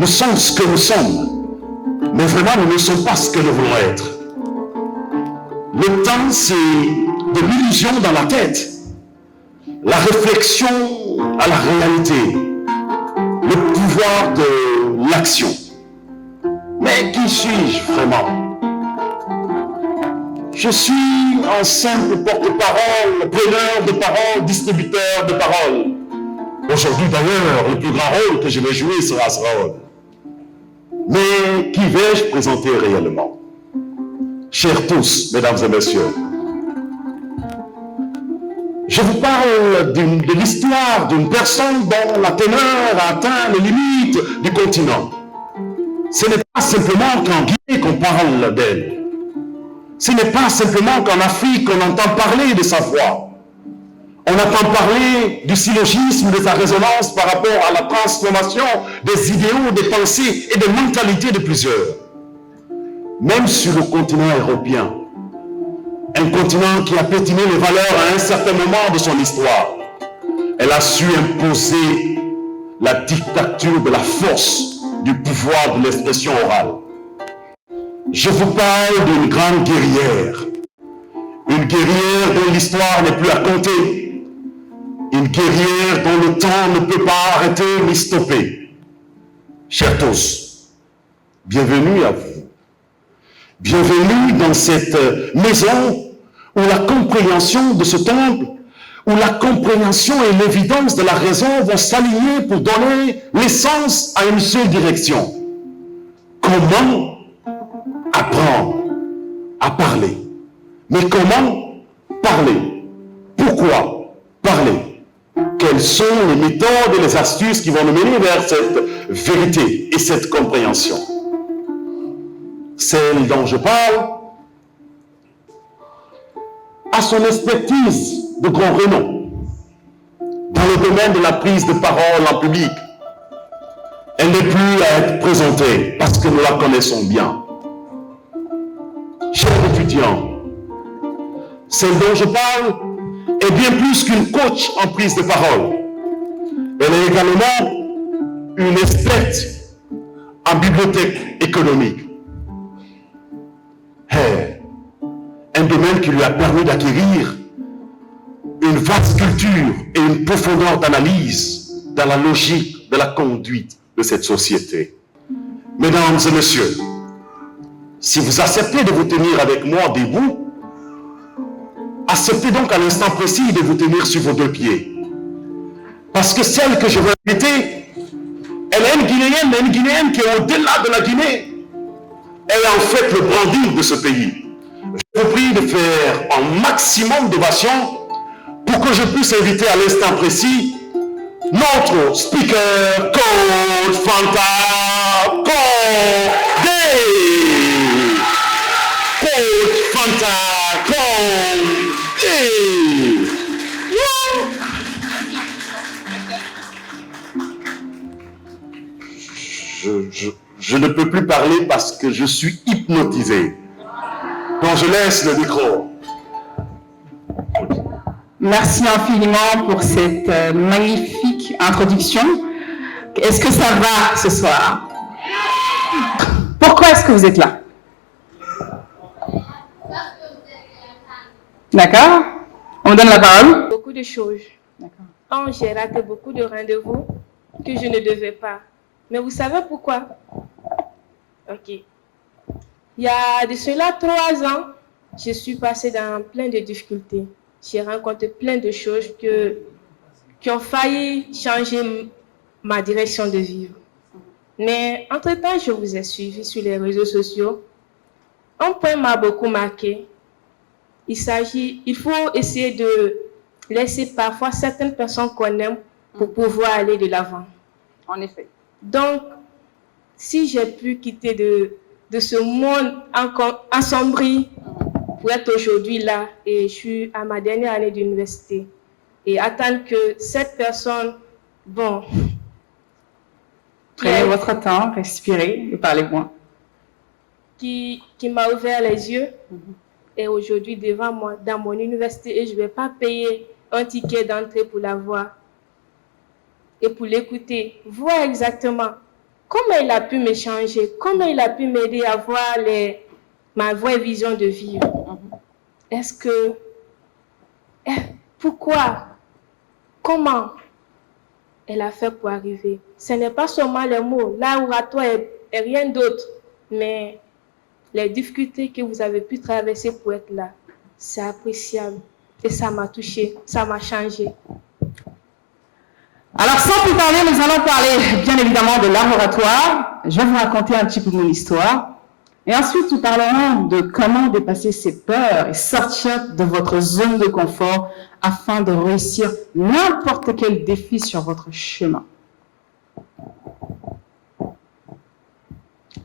nous sommes ce que nous sommes, mais vraiment nous ne sommes pas ce que nous voulons être. Le temps, c'est de l'illusion dans la tête, la réflexion à la réalité, le pouvoir de l'action. Mais qui suis-je vraiment? Je suis un simple porte-parole, preneur de parole, distributeur de paroles. Aujourd'hui d'ailleurs, le plus grand rôle que je vais jouer sera ce rôle. Mais qui vais-je présenter réellement? Chers tous, mesdames et messieurs, je vous parle de l'histoire d'une personne dont la teneur a atteint les limites du continent. Ce n'est pas simplement qu'en Guinée qu'on parle d'elle. Ce n'est pas simplement qu'en Afrique qu'on entend parler de sa voix. On entend parler du syllogisme, de sa résonance par rapport à la transformation des idéaux, des pensées et des mentalités de plusieurs. Même sur le continent européen, un continent qui a pétiné les valeurs à un certain moment de son histoire, elle a su imposer la dictature de la force, du pouvoir de l'expression orale. Je vous parle d'une grande guerrière, une guerrière dont l'histoire n'est plus à compter, une guerrière dont le temps ne peut pas arrêter ni stopper. Chers tous, bienvenue à vous. Bienvenue dans cette maison où la compréhension de ce temple, où la compréhension et l'évidence de la raison vont s'aligner pour donner l'essence à une seule direction. Comment apprendre à parler? Mais comment parler? Pourquoi parler? Quelles sont les méthodes et les astuces qui vont nous mener vers cette vérité et cette compréhension? Celle dont je parle a son expertise de grand renom dans le domaine de la prise de parole en public. Elle n'est plus à être présentée parce que nous la connaissons bien. Chers étudiants, celle dont je parle est bien plus qu'une coach en prise de parole. Elle est également une experte en bibliothèque économique. Un domaine qui lui a permis d'acquérir une vaste culture et une profondeur d'analyse dans la logique de la conduite de cette société. Mesdames et messieurs, si vous acceptez de vous tenir avec moi debout, acceptez donc à l'instant précis de vous tenir sur vos deux pieds. Parce que celle que je veux inviter, elle est une Guinéenne, mais une Guinéenne qui est au-delà de la Guinée. Elle est en fait le branding de ce pays. Je vous prie de faire un maximum d'ovation pour que je puisse inviter à l'instant précis notre speaker, Coach Fanta Condé. Coach Fanta Condé. Je ne peux plus parler parce que je suis hypnotisé. Donc je laisse le micro. Merci infiniment pour cette magnifique introduction. Est-ce que ça va ce soir? Pourquoi est-ce que vous êtes là? D'accord? On donne la parole. Beaucoup de choses. D'accord. J'ai raté beaucoup de rendez-vous que je ne devais pas. Mais vous savez pourquoi? Ok. Il y a de cela 3 ans, je suis passée dans plein de difficultés. J'ai rencontré plein de choses qui ont failli changer ma direction de vivre. Mais entre-temps, je vous ai suivi sur les réseaux sociaux. Un point m'a beaucoup marqué. Il faut essayer de laisser parfois certaines personnes qu'on aime pour pouvoir aller de l'avant. En effet. Donc, si j'ai pu quitter de ce monde assombri pour être aujourd'hui là, et je suis à ma dernière année d'université, et attendre que cette personne, bon... Prenez votre temps, respirez et parlez-moi. Qui m'a ouvert les yeux, est aujourd'hui devant moi, dans mon université, et je ne vais pas payer un ticket d'entrée pour la voir et pour l'écouter, voir exactement comment il a pu me changer, comment il a pu m'aider à voir ma vraie vision de vivre. Est-ce que, pourquoi, comment elle a fait pour arriver? Ce n'est pas seulement les mots, l'oratoire est rien d'autre, mais les difficultés que vous avez pu traverser pour être là, c'est appréciable. Et ça m'a touché, ça m'a changé. Alors, sans plus tarder, nous allons parler bien évidemment de l'art oratoire. Je vais vous raconter un petit peu mon histoire. Et ensuite, nous parlerons de comment dépasser ses peurs et sortir de votre zone de confort afin de réussir n'importe quel défi sur votre chemin.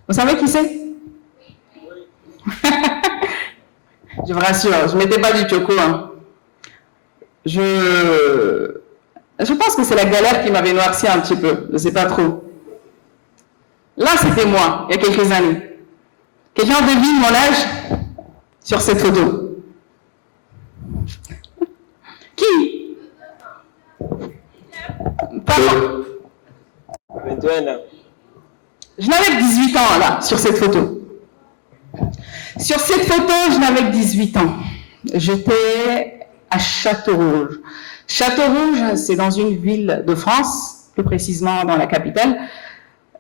Vous savez qui c'est? Je vous rassure, je ne mettais pas du choco. Hein. Je pense que c'est la galère qui m'avait noirci un petit peu, je ne sais pas trop. Là, c'était moi, il y a quelques années. Quelqu'un devine mon âge sur cette photo? Qui? Pas moi. 21 ans. Je n'avais que 18 ans, là, sur cette photo. Sur cette photo, je n'avais que 18 ans. J'étais à Châteaurouge. Châteaurouge, c'est dans une ville de France, plus précisément dans la capitale,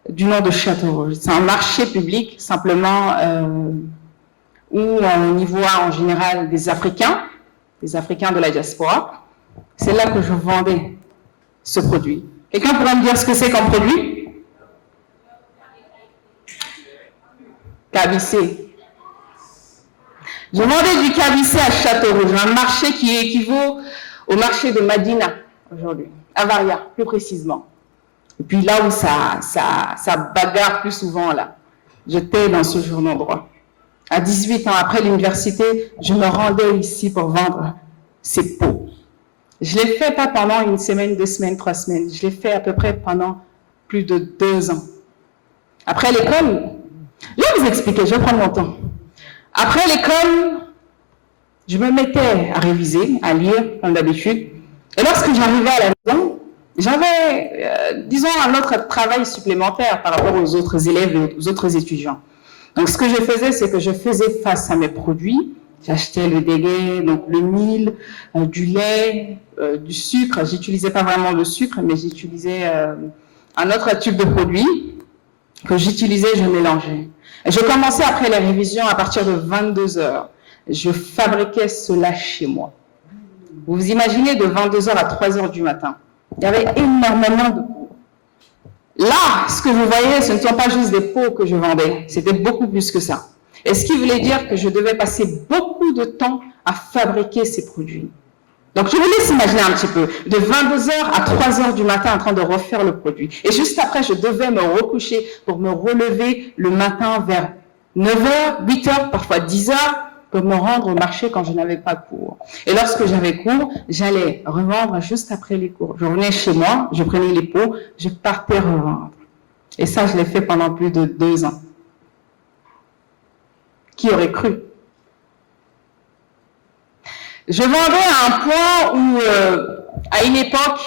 du nom de Châteaurouge. C'est un marché public, simplement, où on y voit en général des Africains de la diaspora. C'est là que je vendais ce produit. Quelqu'un pourrait me dire ce que c'est comme produit? Cabissé. Je vendais du cabissé à Châteaurouge, un marché qui équivaut au marché de Madina aujourd'hui, à Varia, plus précisément. Et puis là où ça bagarre plus souvent, là, j'étais dans ce genre d'endroit. À 18 ans, après l'université, je me rendais ici pour vendre ces pots. Je l'ai fait pas pendant une semaine, 2 semaines, 3 semaines. Je l'ai fait à peu près pendant plus de 2 ans. Après l'école, je vais vous expliquer, je vais prendre mon temps. Après l'école, je me mettais à réviser, à lire, comme d'habitude. Et lorsque j'arrivais à la maison, j'avais, disons, un autre travail supplémentaire par rapport aux autres élèves et aux autres étudiants. Donc, ce que je faisais, c'est que je faisais face à mes produits. J'achetais le déguet, donc le mil, du lait, du sucre. J'utilisais pas vraiment le sucre, mais j'utilisais un autre type de produit que j'utilisais, je mélangeais. Et je commençais après les révisions à partir de 22 heures. Je fabriquais cela chez moi. Vous vous imaginez de 22 heures à 3 heures du matin. Il y avait énormément de pots. Là, ce que vous voyez, ce ne sont pas juste des pots que je vendais. C'était beaucoup plus que ça. Et ce qui voulait dire que je devais passer beaucoup de temps à fabriquer ces produits. Donc, je vous laisse imaginer un petit peu, de 22 heures à 3 heures du matin en train de refaire le produit. Et juste après, je devais me recoucher pour me relever le matin vers 9 heures, 8 heures, parfois 10 heures, pour me rendre au marché quand je n'avais pas cours. Et lorsque j'avais cours, j'allais revendre juste après les cours. Je revenais chez moi, je prenais les pots, je partais revendre. Et ça, je l'ai fait pendant plus de 2 ans. Qui aurait cru? Je vendais à un point où, à une époque,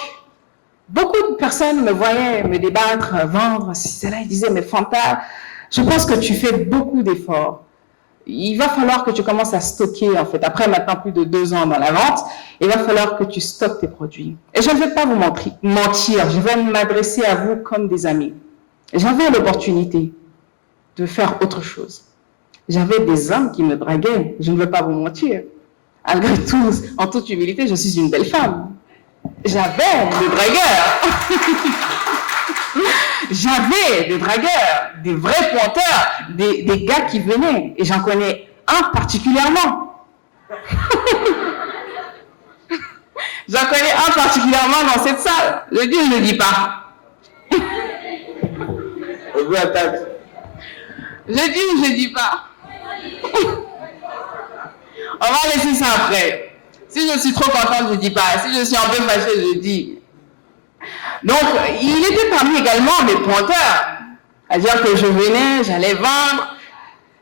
beaucoup de personnes me voyaient me débattre, vendre, si cela, ils disaient, mais Fanta, je pense que tu fais beaucoup d'efforts. Il va falloir que tu commences à stocker, en fait. Après maintenant plus de 2 ans dans la vente, il va falloir que tu stockes tes produits. Et je ne vais pas vous mentir, je vais m'adresser à vous comme des amis. J'avais l'opportunité de faire autre chose. J'avais des hommes qui me draguaient, je ne vais pas vous mentir. Malgré tout, en toute humilité, je suis une belle femme. J'avais des dragueurs. J'avais des dragueurs, des vrais pointeurs, des gars qui venaient. Et j'en connais un particulièrement. J'en connais un particulièrement dans cette salle. Je dis ou je ne dis pas? Je dis ou je ne dis pas? On va laisser ça après. Si je suis trop contente, je ne dis pas. Si je suis un peu fâchée, je dis. Donc, il était parmi également mes pointeurs. C'est-à-dire que je venais, j'allais vendre.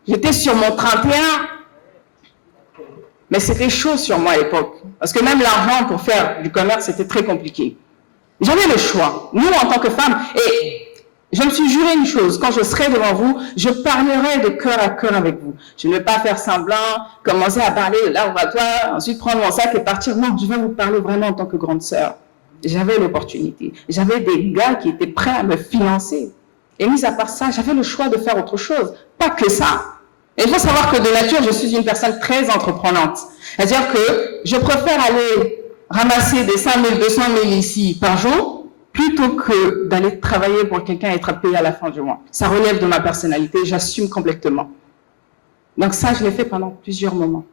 J'étais sur mon 31. Mais c'était chaud sur moi à l'époque. Parce que même l'argent pour faire du commerce, c'était très compliqué. J'avais le choix. Nous, en tant que femmes, et Je me suis juré une chose, quand je serai devant vous, je parlerai de cœur à cœur avec vous. Je ne vais pas faire semblant, commencer à parler de laboratoire, ensuite prendre mon sac et partir. Non, je vais vous parler vraiment en tant que grande sœur. J'avais l'opportunité. J'avais des gars qui étaient prêts à me financer. Et mis à part ça, j'avais le choix de faire autre chose. Pas que ça. Et il faut savoir que de nature, je suis une personne très entreprenante. C'est-à-dire que je préfère aller ramasser des 5 000, 200 000 ici par jour plutôt que d'aller travailler pour quelqu'un et être payé à la fin du mois. Ça relève de ma personnalité, j'assume complètement. Donc ça, je l'ai fait pendant plusieurs moments.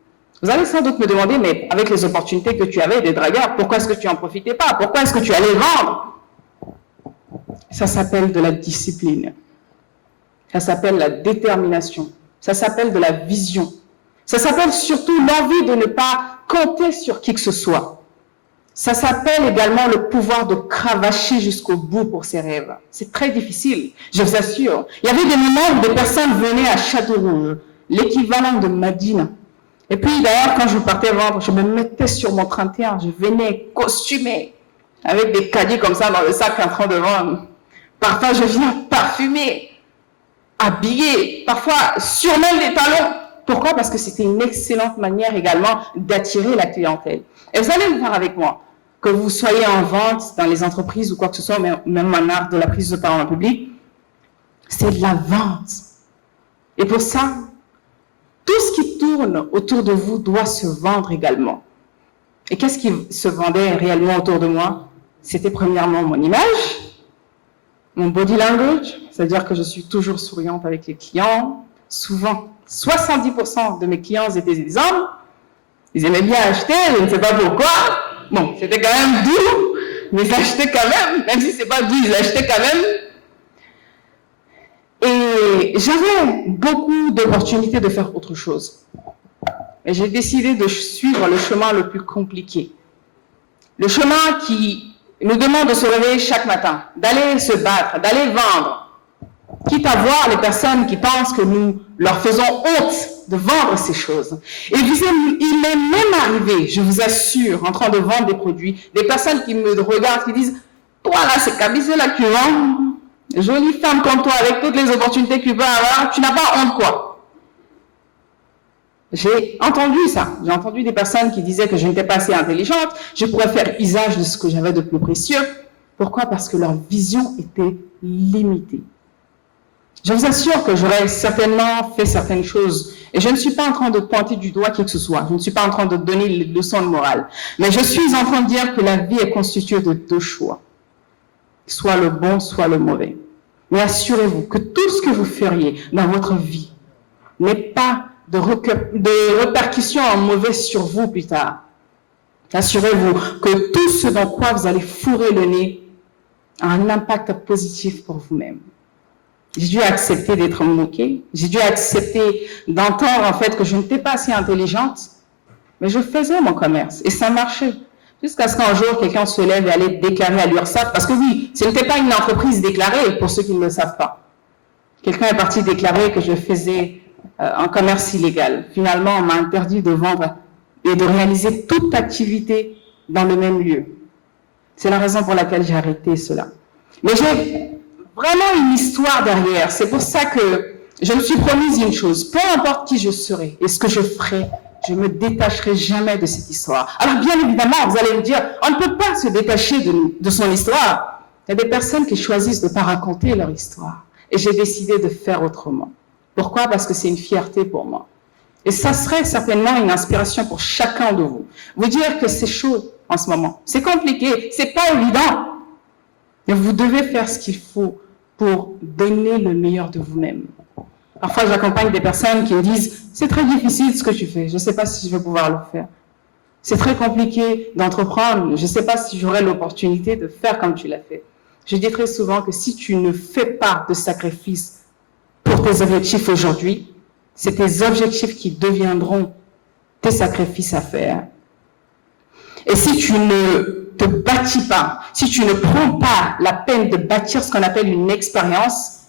Vous allez sans doute me demander, mais avec les opportunités que tu avais, des dragueurs, pourquoi est-ce que tu n'en profitais pas? Pourquoi est-ce que tu allais vendre? Ça s'appelle de la discipline. Ça s'appelle la détermination. Ça s'appelle de la vision. Ça s'appelle surtout l'envie de ne pas compter sur qui que ce soit. Ça s'appelle également le pouvoir de cravacher jusqu'au bout pour ses rêves. C'est très difficile, je vous assure. Il y avait des moments où des personnes venaient à Châteaurouge, l'équivalent de Madina. Et puis d'ailleurs, quand je partais vendre, je me mettais sur mon 31, je venais costumée, avec des caddies comme ça dans le sac en train de vendre. Parfois, je viens parfumée, habillée, parfois sur même les talons. Pourquoi? Parce que c'était une excellente manière également d'attirer la clientèle. Et vous allez le voir avec moi, que vous soyez en vente dans les entreprises ou quoi que ce soit, même en art de la prise de parole en public, c'est de la vente. Et pour ça, tout ce qui tourne autour de vous doit se vendre également. Et qu'est-ce qui se vendait réellement autour de moi? C'était premièrement mon image, mon body language, c'est-à-dire que je suis toujours souriante avec les clients. Souvent, 70% de mes clients étaient des hommes. Ils aimaient bien acheter, je ne sais pas pourquoi. Bon, c'était quand même doux, mais ils achetaient quand même si c'est pas doux, ils achetaient quand même. Et j'avais beaucoup d'opportunités de faire autre chose. Et j'ai décidé de suivre le chemin le plus compliqué. Le chemin qui nous demande de se réveiller chaque matin, d'aller se battre, d'aller vendre. Quitte à voir les personnes qui pensent que nous leur faisons honte de vendre ces choses. Et il m'est même arrivé, je vous assure, en train de vendre des produits, des personnes qui me regardent, qui disent « Toi là, c'est Kabissé là que tu vends, jolie femme comme toi, avec toutes les opportunités que tu peux avoir, tu n'as pas honte quoi ?» J'ai entendu ça. J'ai entendu des personnes qui disaient que je n'étais pas assez intelligente, je pourrais faire usage de ce que j'avais de plus précieux. Pourquoi? Parce que leur vision était limitée. Je vous assure que j'aurais certainement fait certaines choses. Et je ne suis pas en train de pointer du doigt qui que ce soit. Je ne suis pas en train de donner les leçons de morale. Mais je suis en train de dire que la vie est constituée de 2 choix. Soit le bon, soit le mauvais. Mais assurez-vous que tout ce que vous feriez dans votre vie n'est pas de répercussions en mauvais sur vous plus tard. Assurez-vous que tout ce dans quoi vous allez fourrer le nez a un impact positif pour vous-même. J'ai dû accepter d'être moquée. J'ai dû accepter d'entendre en fait que je n'étais pas assez intelligente. Mais je faisais mon commerce et ça marchait. Jusqu'à ce qu'un jour, quelqu'un se lève et allait déclarer à l'URSSAF. Parce que oui, ce n'était pas une entreprise déclarée pour ceux qui ne le savent pas. Quelqu'un est parti déclarer que je faisais un commerce illégal. Finalement, on m'a interdit de vendre et de réaliser toute activité dans le même lieu. C'est la raison pour laquelle j'ai arrêté cela. Mais j'ai vraiment une histoire derrière. C'est pour ça que je me suis promise une chose. Peu importe qui je serai et ce que je ferai, je ne me détacherai jamais de cette histoire. Alors bien évidemment, vous allez me dire, on ne peut pas se détacher de son histoire. Il y a des personnes qui choisissent de ne pas raconter leur histoire. Et j'ai décidé de faire autrement. Pourquoi? Parce que c'est une fierté pour moi. Et ça serait certainement une inspiration pour chacun de vous. Vous dire que c'est chaud en ce moment. C'est compliqué, c'est pas évident. Mais vous devez faire ce qu'il faut pour donner le meilleur de vous-même. Parfois, j'accompagne des personnes qui me disent « C'est très difficile ce que tu fais, je ne sais pas si je vais pouvoir le faire. C'est très compliqué d'entreprendre, je ne sais pas si j'aurai l'opportunité de faire comme tu l'as fait. » Je dis très souvent que si tu ne fais pas de sacrifice pour tes objectifs aujourd'hui, c'est tes objectifs qui deviendront tes sacrifices à faire. Et si tu ne te bâtis pas, si tu ne prends pas la peine de bâtir ce qu'on appelle une expérience,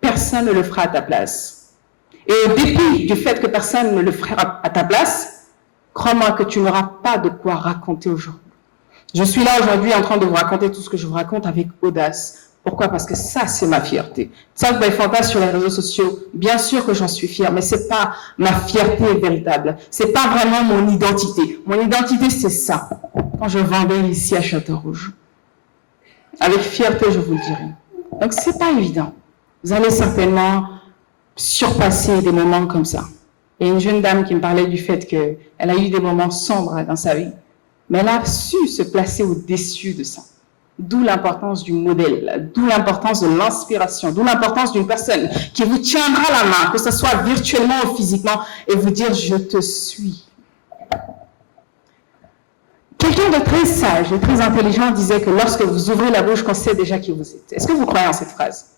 personne ne le fera à ta place. Et au dépit du fait que personne ne le fera à ta place, crois-moi que tu n'auras pas de quoi raconter aujourd'hui. Je suis là aujourd'hui en train de vous raconter tout ce que je vous raconte avec audace. Pourquoi? Parce que ça, c'est ma fierté. Ça, vous pouvez faire ça sur les réseaux sociaux. Bien sûr que j'en suis fière, mais c'est pas ma fierté véritable. C'est pas vraiment mon identité. Mon identité, c'est ça. Quand je vendais ici à Château-Rouge. Avec fierté, je vous le dirai. Donc, c'est pas évident. Vous allez certainement surpasser des moments comme ça. Il y a une jeune dame qui me parlait du fait qu'elle a eu des moments sombres dans sa vie, mais elle a su se placer au-dessus de ça. D'où l'importance du modèle, d'où l'importance de l'inspiration, d'où l'importance d'une personne qui vous tiendra la main, que ce soit virtuellement ou physiquement, et vous dire « je te suis ». Quelqu'un de très sage et très intelligent disait que lorsque vous ouvrez la bouche, on sait déjà qui vous êtes. Est-ce que vous croyez en cette phrase?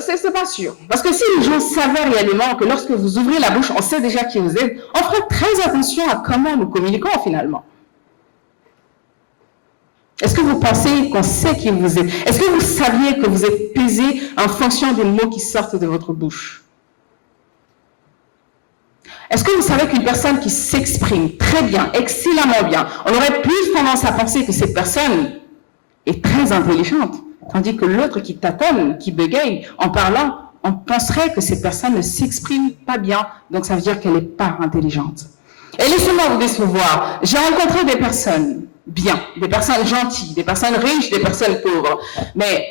C'est pas sûr. Parce que si les gens savaient réellement que lorsque vous ouvrez la bouche, on sait déjà qui vous êtes, on ferait très attention à comment nous communiquons finalement. Est-ce que vous pensez qu'on sait qui vous êtes? Est-ce que vous saviez que vous êtes pesé en fonction des mots qui sortent de votre bouche? Est-ce que vous savez qu'une personne qui s'exprime très bien, excellemment bien, on aurait plus tendance à penser que cette personne est très intelligente, tandis que l'autre qui tâtonne, qui bégaye, en parlant, on penserait que cette personne ne s'exprime pas bien, donc ça veut dire qu'elle n'est pas intelligente. Et laissez-moi vous décevoir, j'ai rencontré des personnes bien, des personnes gentilles, des personnes riches, des personnes pauvres, mais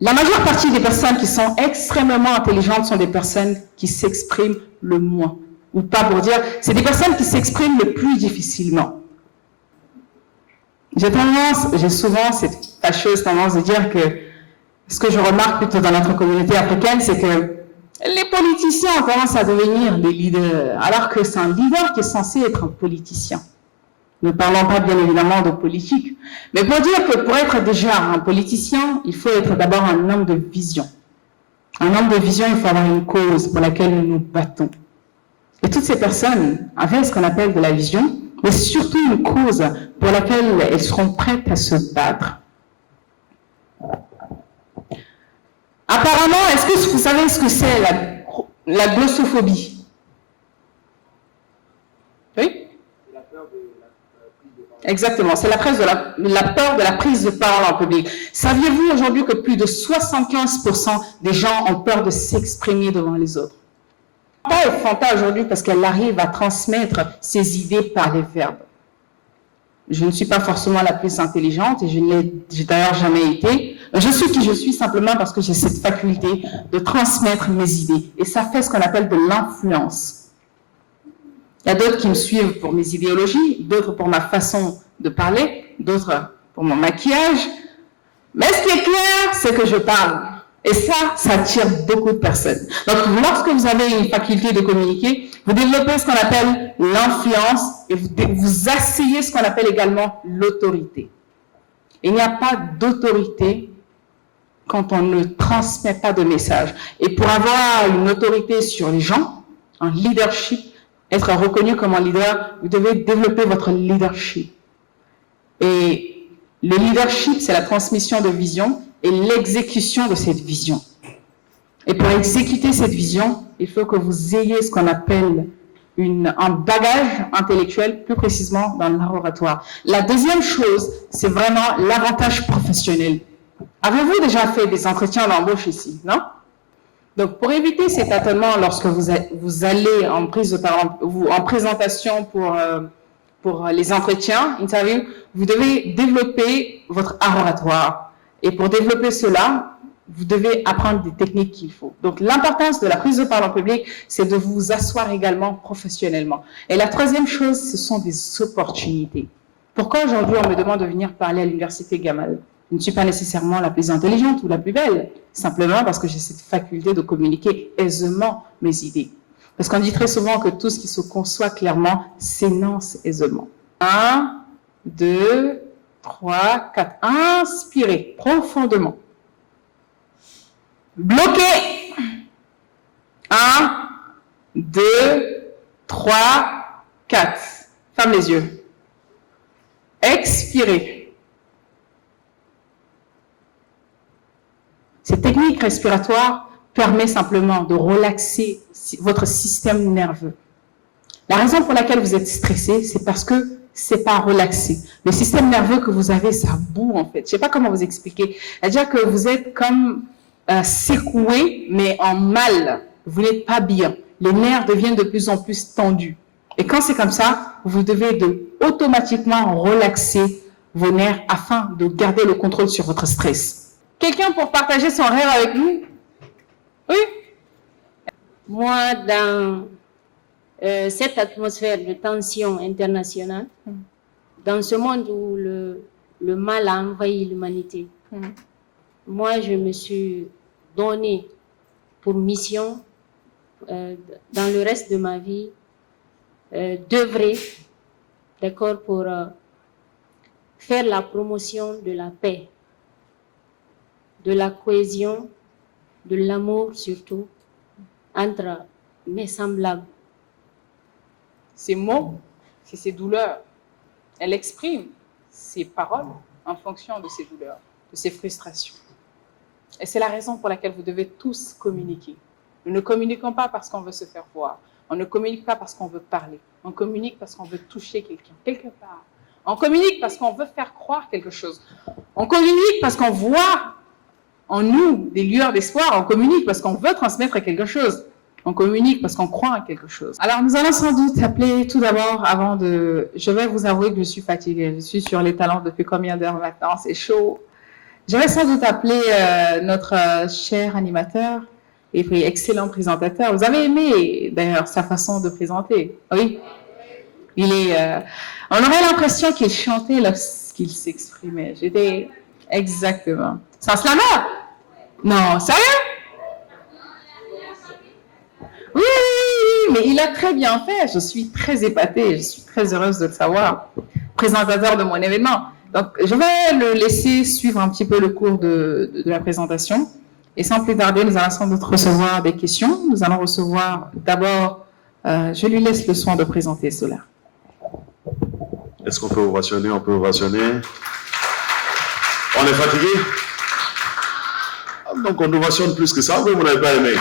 la majeure partie des personnes qui sont extrêmement intelligentes sont des personnes qui s'expriment le moins, ou pas pour dire, c'est des personnes qui s'expriment le plus difficilement. J'ai souvent cette fâcheuse tendance de dire que ce que je remarque plutôt dans notre communauté africaine, c'est que les politiciens ont tendance à devenir des leaders, alors que c'est un leader qui est censé être un politicien. Ne parlons pas bien évidemment de politique, mais pour dire que pour être déjà un politicien, il faut être d'abord un homme de vision. Un homme de vision, il faut avoir une cause pour laquelle nous nous battons. Et toutes ces personnes avaient ce qu'on appelle de la vision, mais surtout une cause pour laquelle elles seront prêtes à se battre. Apparemment, est-ce que vous savez ce que c'est la glossophobie? Oui? Exactement, c'est la peur de la prise de parole en public. Saviez-vous aujourd'hui que plus de 75% des gens ont peur de s'exprimer devant les autres? Fanta est Fanta aujourd'hui parce qu'elle arrive à transmettre ses idées par les verbes. Je ne suis pas forcément la plus intelligente et je ne l'ai d'ailleurs jamais été. Je suis qui je suis simplement parce que j'ai cette faculté de transmettre mes idées. Et ça fait ce qu'on appelle de l'influence. Il y a d'autres qui me suivent pour mes idéologies, d'autres pour ma façon de parler, d'autres pour mon maquillage. Mais ce qui est clair, c'est que je parle. Et ça attire beaucoup de personnes. Donc, lorsque vous avez une faculté de communiquer, vous développez ce qu'on appelle l'influence et vous asseyez ce qu'on appelle également l'autorité. Il n'y a pas d'autorité quand on ne transmet pas de message. Et pour avoir une autorité sur les gens, un leadership, être reconnu comme un leader, vous devez développer votre leadership. Et le leadership, c'est la transmission de vision et l'exécution de cette vision. Et pour exécuter cette vision, il faut que vous ayez ce qu'on appelle un bagage intellectuel, plus précisément dans l'oratoire. La deuxième chose, c'est vraiment l'avantage professionnel. Avez-vous déjà fait des entretiens d'embauche ici, non? Donc, pour éviter cet tâtonnement lorsque vous allez en présentation pour les entretiens, interviews, vous devez développer votre oratoire. Et pour développer cela, vous devez apprendre des techniques qu'il faut. Donc, l'importance de la prise de parole en public, c'est de vous asseoir également professionnellement. Et la troisième chose, ce sont des opportunités. Pourquoi aujourd'hui on me demande de venir parler à l'université Gamal? Je ne suis pas nécessairement la plus intelligente ou la plus belle, simplement parce que j'ai cette faculté de communiquer aisément mes idées. Parce qu'on dit très souvent que tout ce qui se conçoit clairement s'énonce aisément. 1, 2, 3, 4. Inspirez profondément. Bloquez. 1, 2, 3, 4. Ferme les yeux. Expirez. Cette technique respiratoire permet simplement de relaxer votre système nerveux. La raison pour laquelle vous êtes stressé, c'est parce que c'est pas relaxé. Le système nerveux que vous avez, ça boue en fait. Je sais pas comment vous expliquer. C'est-à-dire que vous êtes comme secoué, mais en mal. Vous n'êtes pas bien. Les nerfs deviennent de plus en plus tendus. Et quand c'est comme ça, vous devez automatiquement relaxer vos nerfs afin de garder le contrôle sur votre stress. Quelqu'un pour partager son rêve avec nous? Oui? Moi, dans cette atmosphère de tension internationale, dans ce monde où le mal a envahi l'humanité, moi, je me suis donné pour mission, dans le reste de ma vie, d'œuvrer, d'accord, pour faire la promotion de la paix, de la cohésion, de l'amour surtout, entre mes semblables. Ces mots, c'est ces douleurs. Elle exprime ses paroles en fonction de ses douleurs, de ses frustrations. Et c'est la raison pour laquelle vous devez tous communiquer. Nous ne communiquons pas parce qu'on veut se faire voir. On ne communique pas parce qu'on veut parler. On communique parce qu'on veut toucher quelqu'un, quelque part. On communique parce qu'on veut faire croire quelque chose. On communique parce qu'on voit en nous des lueurs d'espoir. On communique parce qu'on veut transmettre quelque chose. On communique parce qu'on croit en quelque chose. Alors, nous allons sans doute appeler tout d'abord, avant de... Je vais vous avouer que je suis fatiguée. Je suis sur les talons depuis combien d'heures maintenant? C'est chaud. Je vais sans doute appeler notre cher animateur et puis excellent présentateur. Vous avez aimé, d'ailleurs, sa façon de présenter? Oui? Il est... on aurait l'impression qu'il chantait lorsqu'il s'exprimait. J'étais... Exactement. C'est un slammer? Non, sérieux? Oui, mais il a très bien fait. Je suis très épatée. Je suis très heureuse de le savoir. Présentateur de mon événement. Donc, je vais le laisser suivre un petit peu le cours de la présentation. Et sans plus tarder, nous allons sans doute recevoir des questions. Nous allons recevoir d'abord, je lui laisse le soin de présenter cela. Est-ce qu'on peut ovationner? On peut ovationner. On est fatigué? Donc on ovationne plus que ça, vous n'avez pas aimé.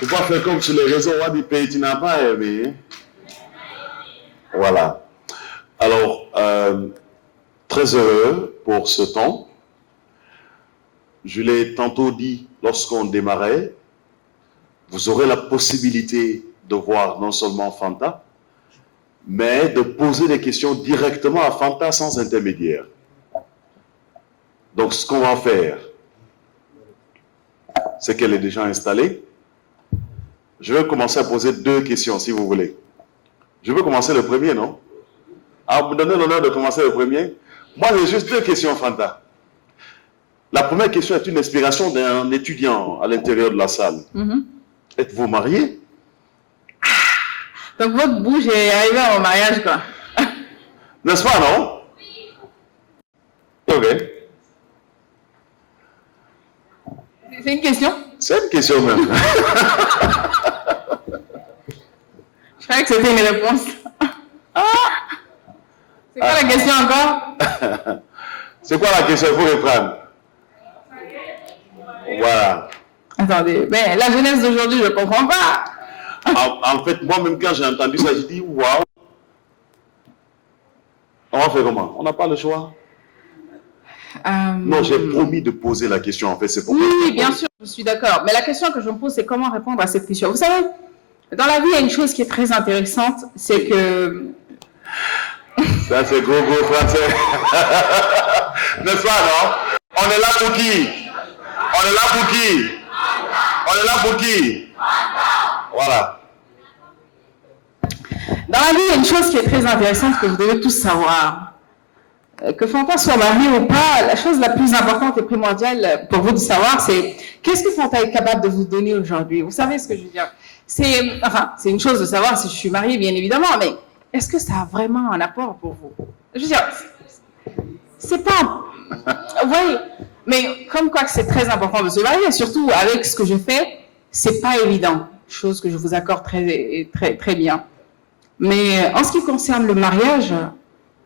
Il ne faut pas faire comme sur les réseaux, on va dire pays, tu n'as pas aimé. Voilà. Alors, très heureux pour ce temps. Je l'ai tantôt dit lorsqu'on démarrait, vous aurez la possibilité de voir non seulement Fanta, mais de poser des questions directement à Fanta sans intermédiaire. Donc, ce qu'on va faire, c'est qu'elle est déjà installée. Je vais commencer à poser 2 questions, si vous voulez. Je veux commencer le premier, non? Ah, vous me donnez l'honneur de commencer le premier? Moi, j'ai juste 2 questions, Fanta. La première question est une inspiration d'un étudiant à l'intérieur de la salle. Êtes-vous marié? Donc, votre bouche est arrivée au mariage, quoi. N'est-ce pas, non? Ok. C'est une question? C'est une question même. Je croyais que c'était une réponse. C'est quoi la question encore? C'est quoi la question? Il faut reprendre. Voilà. Attendez, mais la jeunesse d'aujourd'hui, je ne comprends pas. En fait, moi-même, quand j'ai entendu ça, j'ai dit, waouh. On va faire comment? On n'a pas le choix. Non, j'ai promis de poser la question, en fait, c'est pour ça. Oui, bien sûr, je suis d'accord. Mais la question que je me pose, c'est comment répondre à cette question. Vous savez, dans la vie, il y a une chose qui est très intéressante, c'est que... Ça, c'est gros français. N'est-ce pas, non? On est là pour qui? On est là pour qui? On est là pour qui? Voilà. Dans la vie, il y a une chose qui est très intéressante que vous devez tous savoir. Que Fanta soit marié ou pas, la chose la plus importante et primordiale pour vous de savoir, c'est qu'est-ce que Fanta est capable de vous donner aujourd'hui? Vous savez ce que je veux dire? C'est une chose de savoir si je suis mariée, bien évidemment, mais est-ce que ça a vraiment un apport pour vous? Je veux dire, c'est pas... Vous voyez, mais comme quoi que c'est très important de se marier, surtout avec ce que je fais, c'est pas évident, chose que je vous accorde très bien. Mais en ce qui concerne le mariage,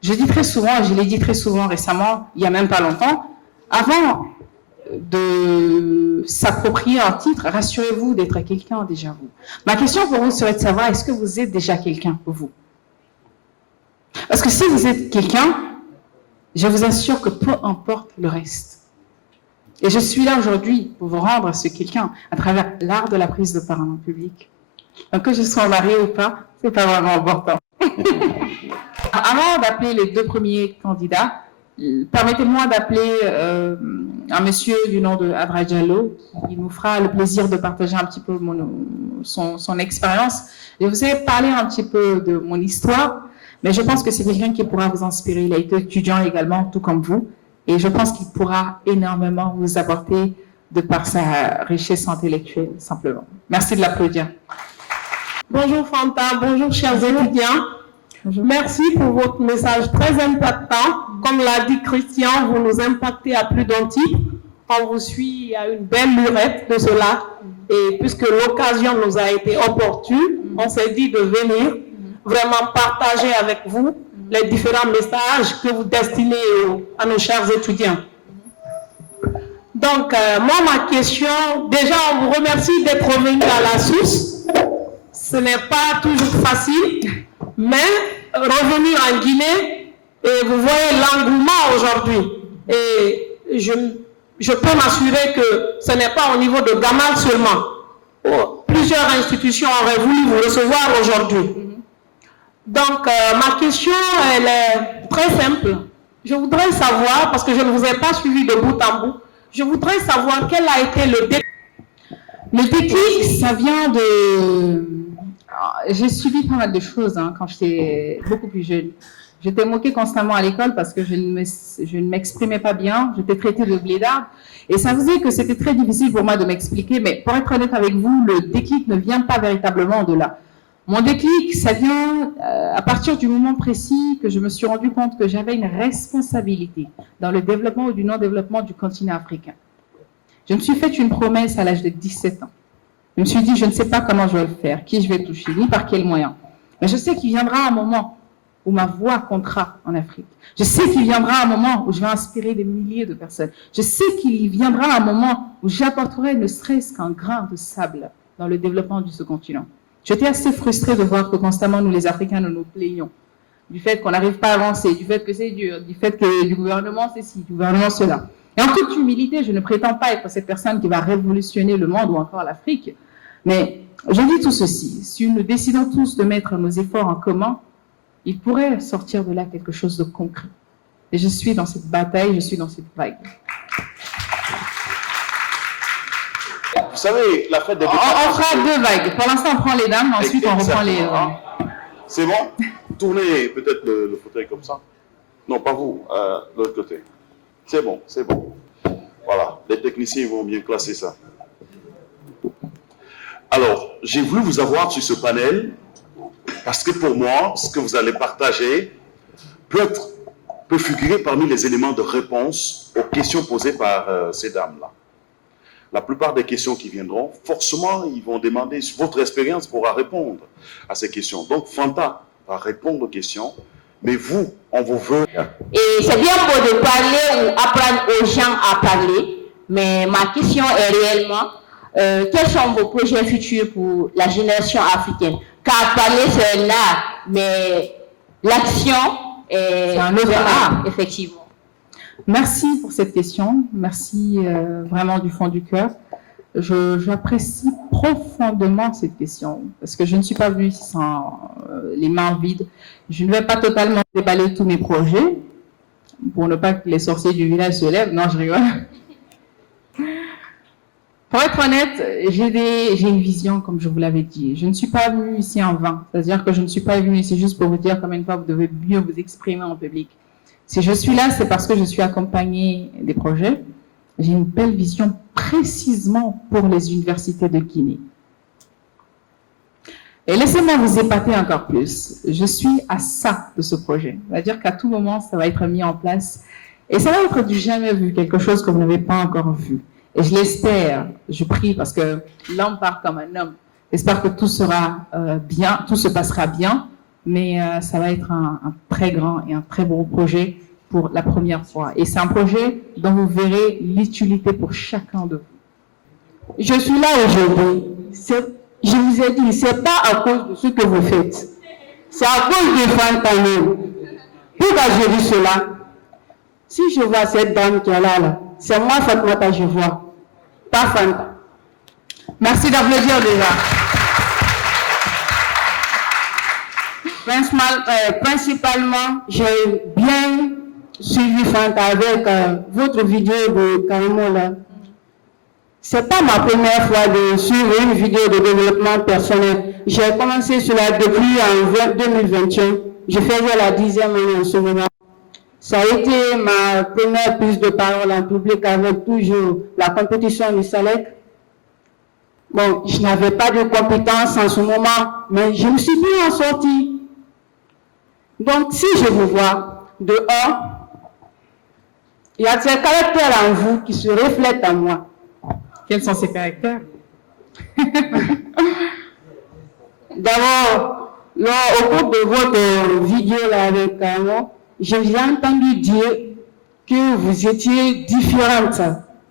je dis très souvent, et je l'ai dit très souvent récemment, il n'y a même pas longtemps, avant de s'approprier un titre, rassurez-vous d'être quelqu'un déjà vous. Ma question pour vous serait de savoir, est-ce que vous êtes déjà quelqu'un vous? Parce que si vous êtes quelqu'un, je vous assure que peu importe le reste. Et je suis là aujourd'hui pour vous rendre à ce quelqu'un à travers l'art de la prise de parole en public. Donc que je sois mariée ou pas, c'est pas vraiment important. Avant d'appeler les deux premiers candidats, permettez-moi d'appeler un monsieur du nom de Abra Diallo, qui nous fera le plaisir de partager un petit peu son expérience. Je vous ai parlé un petit peu de mon histoire, mais je pense que c'est quelqu'un qui pourra vous inspirer. Il a été étudiant également, tout comme vous, et je pense qu'il pourra énormément vous apporter de par sa richesse intellectuelle, simplement. Merci de l'applaudir. Bonjour Fanta, bonjour chers étudiants. Bonjour. Merci pour votre message très impactant. Comme l'a dit Christian, vous nous impactez à plus d'un titre. On vous suit à une belle lurette de cela. Et puisque l'occasion nous a été opportune, on s'est dit de venir vraiment partager avec vous les différents messages que vous destinez à nos chers étudiants. Donc, moi, ma question, déjà, on vous remercie d'être revenu à la source. Ce n'est pas toujours facile, mais revenir en Guinée, et vous voyez l'engouement aujourd'hui. Et je peux m'assurer que ce n'est pas au niveau de Gamal seulement. Oh, plusieurs institutions auraient voulu vous recevoir aujourd'hui. Donc, ma question, elle est très simple. Je voudrais savoir, parce que je ne vous ai pas suivi de bout en bout, je voudrais savoir quel a été le déclic. Le déclic, ça vient de... J'ai subi pas mal de choses quand j'étais beaucoup plus jeune. J'étais moquée constamment à l'école parce que je ne m'exprimais pas bien. J'étais traitée de blédarde. Et ça faisait que c'était très difficile pour moi de m'expliquer. Mais pour être honnête avec vous, le déclic ne vient pas véritablement de là. Mon déclic, ça vient à partir du moment précis que je me suis rendu compte que j'avais une responsabilité dans le développement ou du non-développement du continent africain. Je me suis fait une promesse à l'âge de 17 ans. Je me suis dit, je ne sais pas comment je vais le faire, qui je vais toucher, ni par quel moyen. Mais je sais qu'il viendra un moment où ma voix comptera en Afrique. Je sais qu'il viendra un moment où je vais inspirer des milliers de personnes. Je sais qu'il viendra un moment où j'apporterai ne serait-ce qu'un grain de sable dans le développement de ce continent. J'étais assez frustrée de voir que constamment, nous les Africains, nous nous plaignons du fait qu'on n'arrive pas à avancer, du fait que c'est dur, du fait que du gouvernement c'est ci, du gouvernement cela. Et en toute humilité, je ne prétends pas être cette personne qui va révolutionner le monde ou encore l'Afrique. Mais je dis tout ceci, si nous décidons tous de mettre nos efforts en commun, il pourrait sortir de là quelque chose de concret. Et je suis dans cette bataille, je suis dans cette vague. Vous savez, la fête des... On fera deux vagues. Pour l'instant, on prend les dames, ensuite on reprend les... C'est bon? Tournez peut-être le fauteuil comme ça. Non, pas vous, de l'autre côté. C'est bon, c'est bon. Voilà, les techniciens vont bien classer ça. Alors, j'ai voulu vous avoir sur ce panel parce que pour moi, ce que vous allez partager peut figurer parmi les éléments de réponse aux questions posées par ces dames-là. La plupart des questions qui viendront, forcément, ils vont demander, votre expérience pourra répondre à ces questions. Donc, Fanta va répondre aux questions, mais vous, on vous veut. Et c'est bien beau de parler ou apprendre aux gens à parler, mais ma question est réellement, quels sont vos projets futurs pour la génération africaine? Car parler c'est un art, mais l'action est un autre art, effectivement. Merci pour cette question, merci vraiment du fond du cœur. J'apprécie profondément cette question, parce que je ne suis pas venue ici sans les mains vides. Je ne vais pas totalement déballer tous mes projets, pour ne pas que les sorciers du village se lèvent. Non, je rigole. Pour être honnête, j'ai une vision, comme je vous l'avais dit. Je ne suis pas venue ici en vain. C'est-à-dire que je ne suis pas venue ici juste pour vous dire combien de fois vous devez mieux vous exprimer en public. Si je suis là, c'est parce que je suis accompagnée des projets. J'ai une belle vision précisément pour les universités de Guinée. Et laissez-moi vous épater encore plus. Je suis à ça de ce projet. C'est-à-dire qu'à tout moment, ça va être mis en place. Et ça va être du jamais vu, quelque chose que vous n'avez pas encore vu. Et je l'espère, je prie, parce que l'homme part comme un homme. J'espère que tout sera bien, tout se passera bien, mais ça va être un très grand et un très beau projet pour la première fois. Et c'est un projet dont vous verrez l'utilité pour chacun de vous. Je suis là aujourd'hui. Je vous ai dit, ce n'est pas à cause de ce que vous faites. C'est à cause de Fantano. Pourquoi je dis cela? Si je vois cette dame qui est là, c'est moi, Fatmata, je vois. Pas Fanta. Merci d'applaudir déjà. Principalement, j'ai bien suivi Fanta avec votre vidéo de Carimo là. C'est pas ma première fois de suivre une vidéo de développement personnel. J'ai commencé cela depuis en 2021. Je faisais la 10e année en ce moment. Ça a été ma première prise de parole en public avec toujours la compétition du SALEC. Bon, je n'avais pas de compétences en ce moment, mais je me suis bien sortie. Donc, si je vous vois, de un, il y a ces caractères en vous qui se reflètent en moi. Quels sont ces caractères? D'abord, au cours de votre vidéo là avec moi, je vous ai entendu dire que vous étiez différente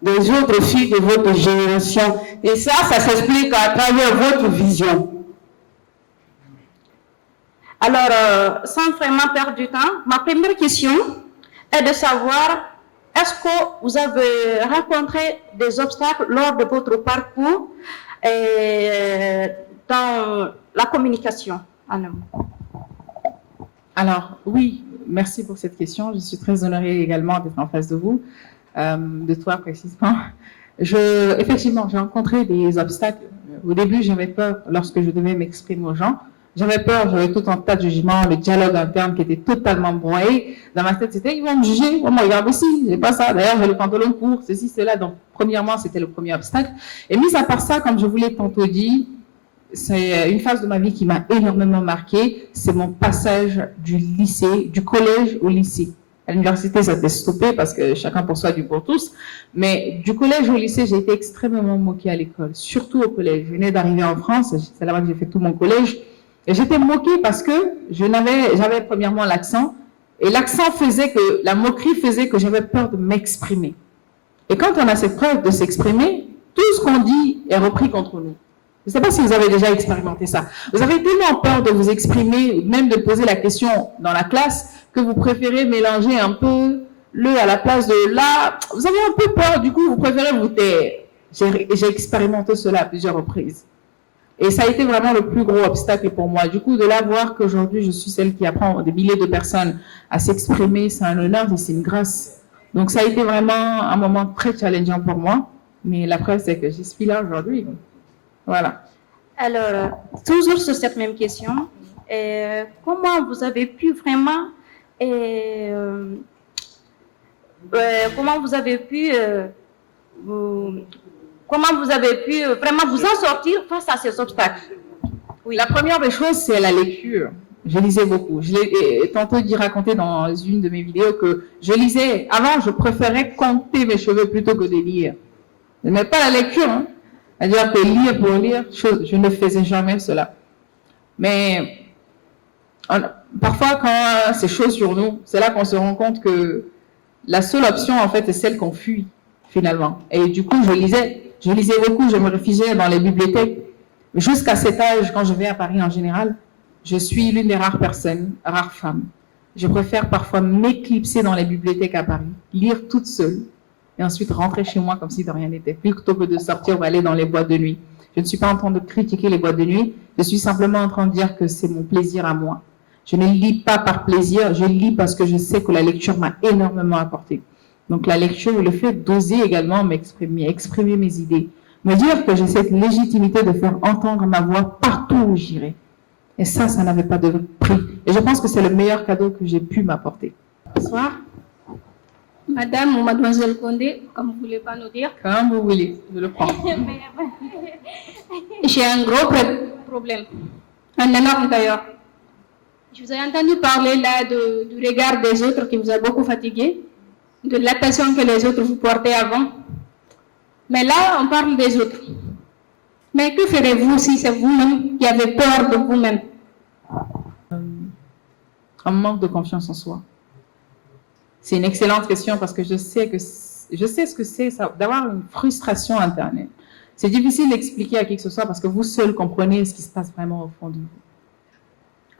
des autres filles de votre génération. Et ça s'explique à travers votre vision. Alors, sans vraiment perdre du temps, ma première question est de savoir, est-ce que vous avez rencontré des obstacles lors de votre parcours dans la communication en amont? Alors, oui, merci pour cette question. Je suis très honorée également d'être en face de vous, de toi précisément. Effectivement, j'ai rencontré des obstacles. Au début, j'avais peur lorsque je devais m'exprimer aux gens. J'avais peur, j'avais tout un tas de jugements, le dialogue interne qui était totalement broyé. Dans ma tête, c'était, ils vont me juger, ils vont me regarder aussi, j'ai pas ça. D'ailleurs, j'ai le pantalon court, ceci, cela. Donc, premièrement, c'était le premier obstacle. Et mis à part ça, comme je vous l'ai tantôt dit, c'est une phase de ma vie qui m'a énormément marquée. C'est mon passage du lycée, du collège au lycée. À l'université, ça s'est stoppé parce que chacun pour soi, Dieu pour tous. Mais du collège au lycée, j'ai été extrêmement moquée à l'école, surtout au collège. Je venais d'arriver en France, c'est là-bas que j'ai fait tout mon collège. Et j'étais moquée parce que j'avais premièrement l'accent. Et l'accent faisait que, la moquerie faisait que j'avais peur de m'exprimer. Et quand on a cette preuve de s'exprimer, tout ce qu'on dit est repris contre nous. Je ne sais pas si vous avez déjà expérimenté ça. Vous avez tellement peur de vous exprimer, même de poser la question dans la classe, que vous préférez mélanger un peu le à la place de là. Vous avez un peu peur, du coup, vous préférez vous taire. J'ai expérimenté cela à plusieurs reprises. Et ça a été vraiment le plus gros obstacle pour moi. Du coup, de là voir qu'aujourd'hui, je suis celle qui apprend des milliers de personnes à s'exprimer, c'est un honneur et c'est une grâce. Donc, ça a été vraiment un moment très challengeant pour moi. Mais la preuve, c'est que je suis là aujourd'hui. Voilà. Alors, toujours sur cette même question, comment vous avez pu vraiment, vraiment vous en sortir face à ces obstacles? Oui. La première des choses, c'est la lecture. Je lisais beaucoup. Je l'ai tantôt raconté dans une de mes vidéos que je lisais. Avant, je préférais compter mes cheveux plutôt que de lire. Mais pas la lecture, hein. C'est-à-dire que lire pour lire, je ne faisais jamais cela. Mais parfois, quand c'est chaud sur nous, c'est là qu'on se rend compte que la seule option, en fait, est celle qu'on fuit, finalement. Et du coup, je lisais beaucoup, je me réfugiais dans les bibliothèques. Jusqu'à cet âge, quand je vais à Paris en général, je suis l'une des rares personnes, rares femmes. Je préfère parfois m'éclipser dans les bibliothèques à Paris, lire toute seule, et ensuite rentrer chez moi comme si de rien n'était, plutôt que de sortir ou aller dans les boîtes de nuit. Je ne suis pas en train de critiquer les boîtes de nuit, je suis simplement en train de dire que c'est mon plaisir à moi. Je ne lis pas par plaisir, je lis parce que je sais que la lecture m'a énormément apporté. Donc la lecture, le fait d'oser également m'exprimer, exprimer mes idées, me dire que j'ai cette légitimité de faire entendre ma voix partout où j'irai. Et ça n'avait pas de prix. Et je pense que c'est le meilleur cadeau que j'ai pu m'apporter. Bonsoir. Madame ou mademoiselle Condé, comme vous voulez pas nous dire. Comme vous voulez, je le prends. J'ai un gros problème, un énorme d'ailleurs. Je vous ai entendu parler là du regard des autres qui vous a beaucoup fatigué, de l'attention que les autres vous portaient avant. Mais là, on parle des autres. Mais que ferez-vous si c'est vous-même qui avez peur de vous-même? Un manque de confiance en soi. C'est une excellente question parce que je sais ce que c'est d'avoir une frustration interne. C'est difficile d'expliquer à qui que ce soit parce que vous seul comprenez ce qui se passe vraiment au fond de vous.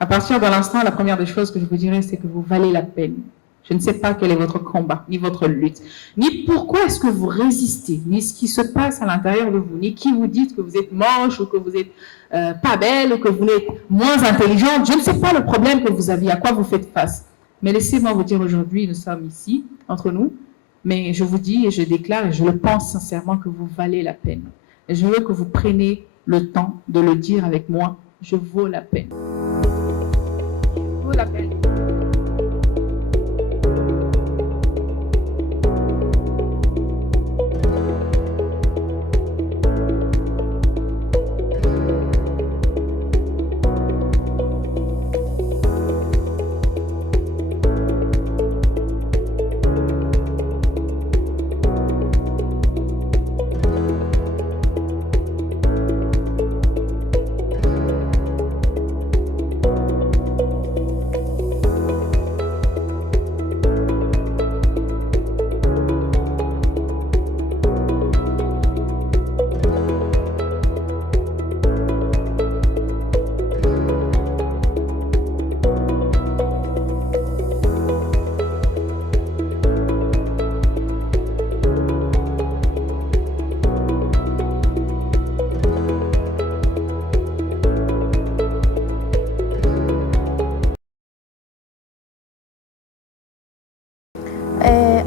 À partir de l'instant, la première des choses que je vous dirais, c'est que vous valez la peine. Je ne sais pas quel est votre combat, ni votre lutte, ni pourquoi est-ce que vous résistez, ni ce qui se passe à l'intérieur de vous, ni qui vous dites que vous êtes moche ou que vous êtes pas belle ou que vous êtes moins intelligente. Je ne sais pas le problème que vous aviez, à quoi vous faites face. Mais laissez-moi vous dire aujourd'hui, nous sommes ici, entre nous, mais je vous dis et je déclare et je le pense sincèrement que vous valez la peine. Et je veux que vous preniez le temps de le dire avec moi, je vaux la peine. Vaut la peine.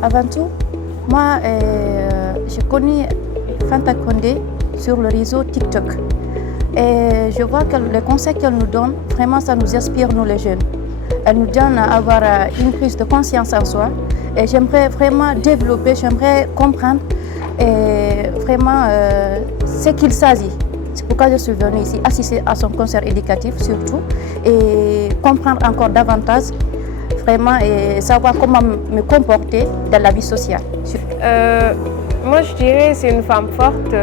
Avant tout, moi, j'ai connu Fanta Condé sur le réseau TikTok. Et je vois que les conseils qu'elle nous donne, vraiment, ça nous inspire, nous les jeunes. Elle nous donne à avoir une prise de conscience en soi. Et j'aimerais vraiment développer, j'aimerais comprendre et vraiment ce qu'il s'agit. C'est pourquoi je suis venue ici assister à son concert éducatif surtout et comprendre encore davantage vraiment et savoir comment me comporter dans la vie sociale. Moi je dirais que c'est une femme forte,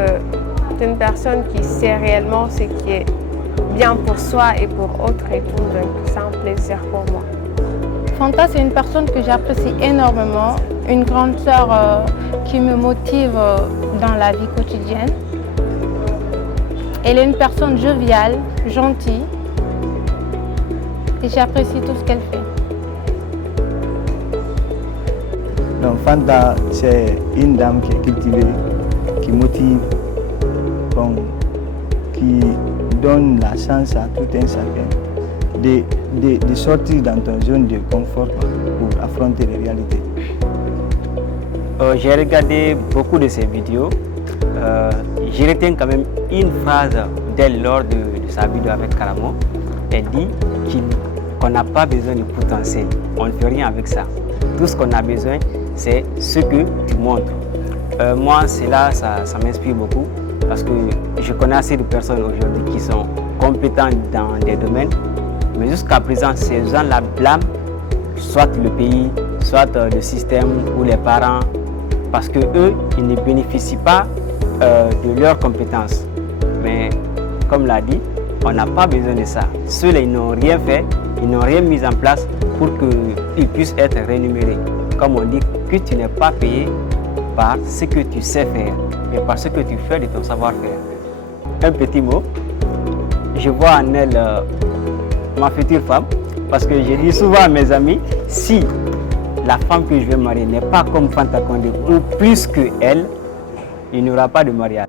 une personne qui sait réellement ce qui est bien pour soi et pour autres et tout, donc c'est un plaisir pour moi. Fanta, c'est une personne que j'apprécie énormément, une grande sœur qui me motive dans la vie quotidienne. Elle est une personne joviale, gentille et j'apprécie tout ce qu'elle fait. Donc Fanta, c'est une dame qui est cultivée, qui motive, bon, qui donne la chance à tout un chacun de sortir dans ton zone de confort pour affronter les réalités. J'ai regardé beaucoup de ses vidéos. Je retiens quand même une phrase d'elle lors de sa vidéo avec Karamo. Elle dit qu'on n'a pas besoin de potentiel, on ne fait rien avec ça. Tout ce qu'on a besoin, c'est ce que tu montres. Moi, cela, ça m'inspire beaucoup parce que je connais assez de personnes aujourd'hui qui sont compétentes dans des domaines, mais jusqu'à présent, ces gens-là blâment soit le pays, soit le système ou les parents, parce qu'eux, ils ne bénéficient pas de leurs compétences. Mais comme l'a dit, on n'a pas besoin de ça. Ceux-là, ils n'ont rien fait, ils n'ont rien mis en place pour qu'ils puissent être rémunérés. Comme on dit, que tu n'es pas payé par ce que tu sais faire, mais par ce que tu fais de ton savoir-faire. Un petit mot, je vois en elle ma future femme, parce que je dis souvent à mes amis, si la femme que je vais marier n'est pas comme Fanta Condé ou plus qu'elle, il n'y aura pas de mariage.